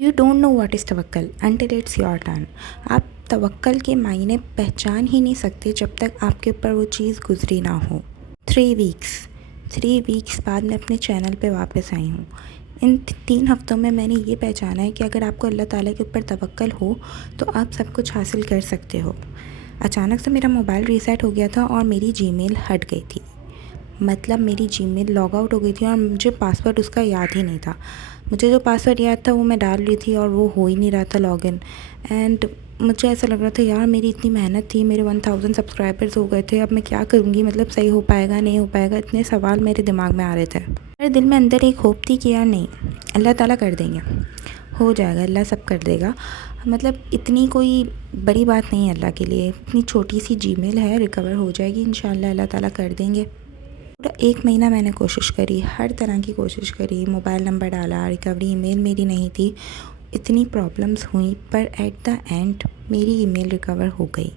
You don't know what is तवक्कल until it's your turn. आप तवक्कल के मायने पहचान ही नहीं सकते जब तक आपके ऊपर वो चीज़ गुजरी ना हो। 3 वीक्स बाद मैं अपने चैनल पे वापस आई हूँ। इन 3 हफ्तों में मैंने ये पहचाना है कि अगर आपको अल्लाह ताला के ऊपर तवक्कल हो तो आप सब कुछ हासिल कर सकते हो। अचानक से मेरा मोबाइल रीसेट हो गया था और मेरी जीमेल हट गई थी। मतलब मेरी जीमेल लॉग आउट हो गई थी और मुझे पासवर्ड उसका याद ही नहीं था। मुझे जो पासवर्ड याद था वो मैं डाल रही थी और वो हो ही नहीं रहा था लॉगिन। एंड मुझे ऐसा लग रहा था यार मेरी इतनी मेहनत थी, मेरे 1000 सब्सक्राइबर्स हो गए थे, अब मैं क्या करूँगी, मतलब सही हो पाएगा नहीं हो पाएगा, इतने सवाल मेरे दिमाग में आ रहे थे। मेरे दिल में अंदर एक होप थी कि यार नहीं, अल्लाह ताला कर देंगे, हो जाएगा, अल्लाह सब कर देगा। मतलब इतनी कोई बड़ी बात नहीं है अल्लाह के लिए, इतनी छोटी सी जीमेल है, रिकवर हो जाएगी इंशाल्लाह, अल्लाह ताला कर देंगे। पूरा 1 महीना मैंने कोशिश करी, हर तरह की कोशिश करी, मोबाइल नंबर डाला, रिकवरी ईमेल मेरी नहीं थी, इतनी प्रॉब्लम्स हुई, पर एट द एंड मेरी ईमेल रिकवर हो गई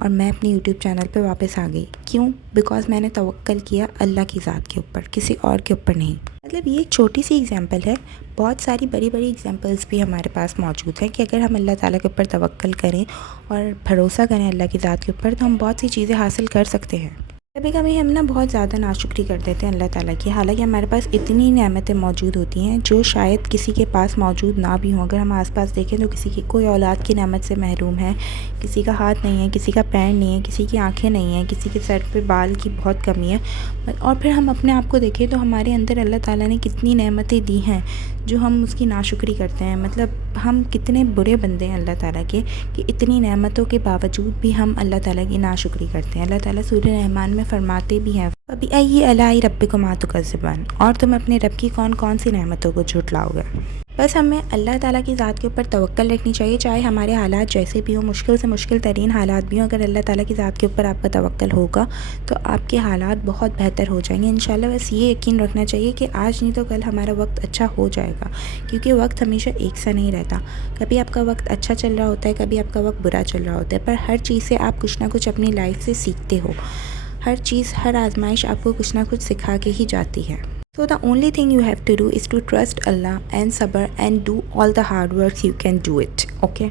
और मैं अपने यूट्यूब चैनल पे वापस आ गई। क्यों? बिकॉज़ मैंने तवक्कल किया अल्लाह की ज़ात के ऊपर, किसी और के ऊपर नहीं। मतलब ये एक छोटी सी एग्जांपल है, बहुत सारी बड़ी बड़ी एग्जांपल्स भी हमारे पास मौजूद हैं कि अगर हम अल्लाह ताला के ऊपर तवक्कल करें और भरोसा करें अल्लाह की ज़ात के ऊपर तो हम बहुत सी चीज़ें हासिल कर सकते हैं। कभी कभी हम ना बहुत ज़्यादा नाशुक्री कर देते हैं अल्लाह ताला की, हालांकि हमारे पास इतनी नेमतें मौजूद होती हैं जो शायद किसी के पास मौजूद ना भी हों। अगर हम आसपास देखें तो किसी की कोई औलाद की नेमत से महरूम है, किसी का हाथ नहीं है, किसी का पैर नहीं है, किसी की आंखें नहीं हैं, किसी के सर पे बाल की बहुत कमी है। और फिर हम अपने आप को देखें तो हमारे अंदर अल्लाह ताला ने कितनी नेमतें दी हैं जो हम उसकी नाशुक्री करते हैं। मतलब हम कितने बुरे बंदे हैं अल्लाह ताला के कि इतनी नेमतों के बावजूद भी हम अल्लाह ताला की नाशुक्री करते हैं। अल्लाह ताला सूरह रहमान में फरमाते भी हैं, अभी आई अलाई रब्बिकुम मा तुकज़्ज़िबान, और तुम अपने रब की कौन कौन सी नेमतों को झुटलाओगे। बस हमें अल्लाह ताला की ज़ात के ऊपर तवक्कल रखनी चाहिए, चाहे हमारे हालात जैसे भी हों, मुश्किल से मुश्किल तरीन हालात भी हों। अगर अल्लाह ताला की ज़ात के ऊपर आपका तवक्कल होगा तो आपके हालात बहुत बेहतर हो जाएंगे इंशाल्लाह। बस ये यकीन रखना चाहिए कि आज नहीं तो कल हमारा वक्त अच्छा हो जाएगा, क्योंकि वक्त हमेशा एक सा नहीं रहता। कभी आपका वक्त अच्छा चल रहा होता है, कभी आपका वक्त बुरा चल रहा होता है, पर हर चीज़ से आप कुछ ना कुछ अपनी लाइफ से सीखते हो। हर चीज़, हर आजमाइश आपको कुछ ना कुछ सिखा के ही जाती है। So the only thing you have to do is to trust Allah and sabr and do all the hard work you can do it. Okay?